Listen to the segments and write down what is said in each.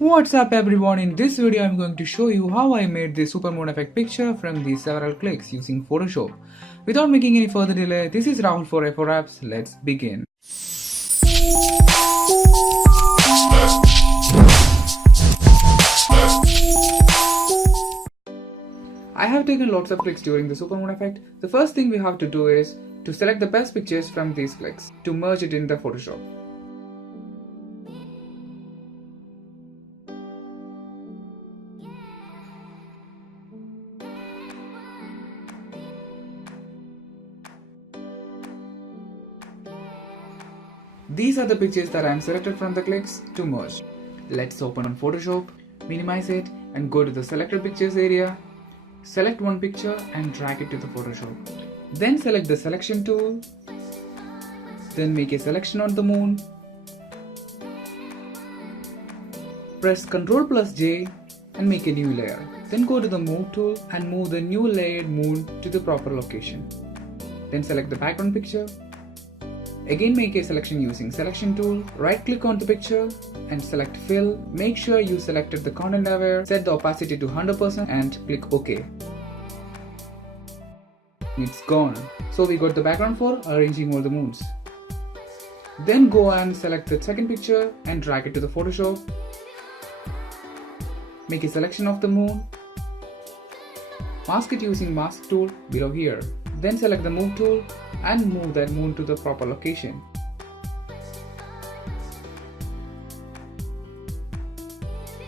What's up everyone, in this video I'm going to show you how I made the supermoon effect picture from the several clicks using Photoshop. Without making any further delay, this is Rahul for A4 Apps, let's begin. I have taken lots of clicks during the supermoon effect. The first thing we have to do is to select the best pictures from these clicks to merge it in the Photoshop. These are the pictures that I am selected from the clicks to merge. Let's open on Photoshop, minimize it and go to the selected pictures area. Select one picture and drag it to the Photoshop. Then select the selection tool. Then make a selection on the moon. Press Ctrl+J and make a new layer. Then go to the move tool and move the new layered moon to the proper location. Then select the background picture. Again make a selection using selection tool, right click on the picture and select fill. Make sure you selected the content aware, set the opacity to 100% and click OK. It's gone. So we got the background for arranging all the moons. Then go and select the second picture and drag it to the Photoshop. Make a selection of the moon. Mask it using mask tool below here. Then select the move tool and move that moon to the proper location.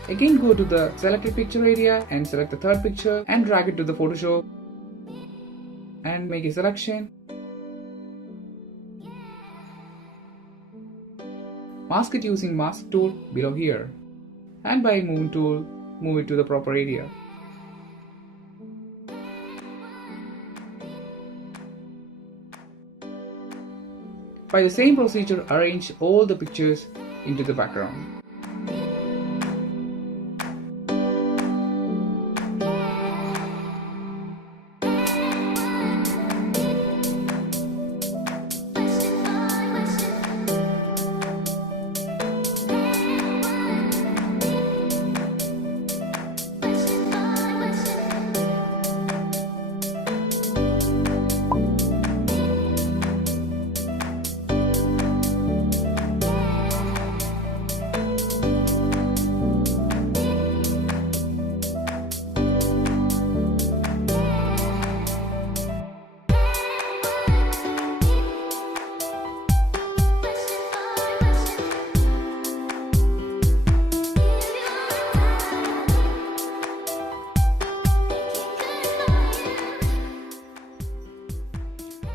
Again go to the selected picture area and select the third picture and drag it to the Photoshop and make a selection. Mask it using mask tool below here and by moon tool move it to the proper area. By the same procedure, arrange all the pictures into the background.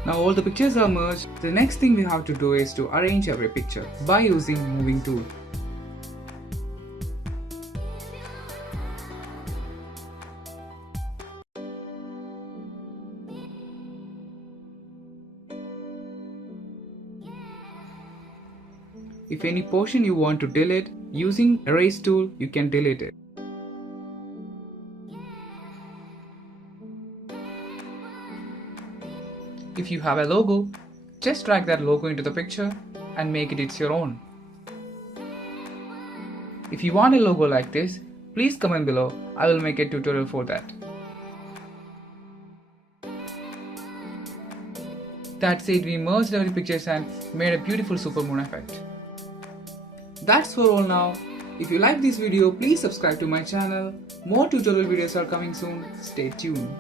Now all the pictures are merged. The next thing we have to do is to arrange every picture by using moving tool. If any portion you want to delete, using erase tool you can delete it. If you have a logo, just drag that logo into the picture and make it your own. If you want a logo like this, please comment below. I will make a tutorial for that. That's it, we merged every pictures and made a beautiful supermoon effect. That's for all now. If you like this video, please subscribe to my channel. More tutorial videos are coming soon. Stay tuned.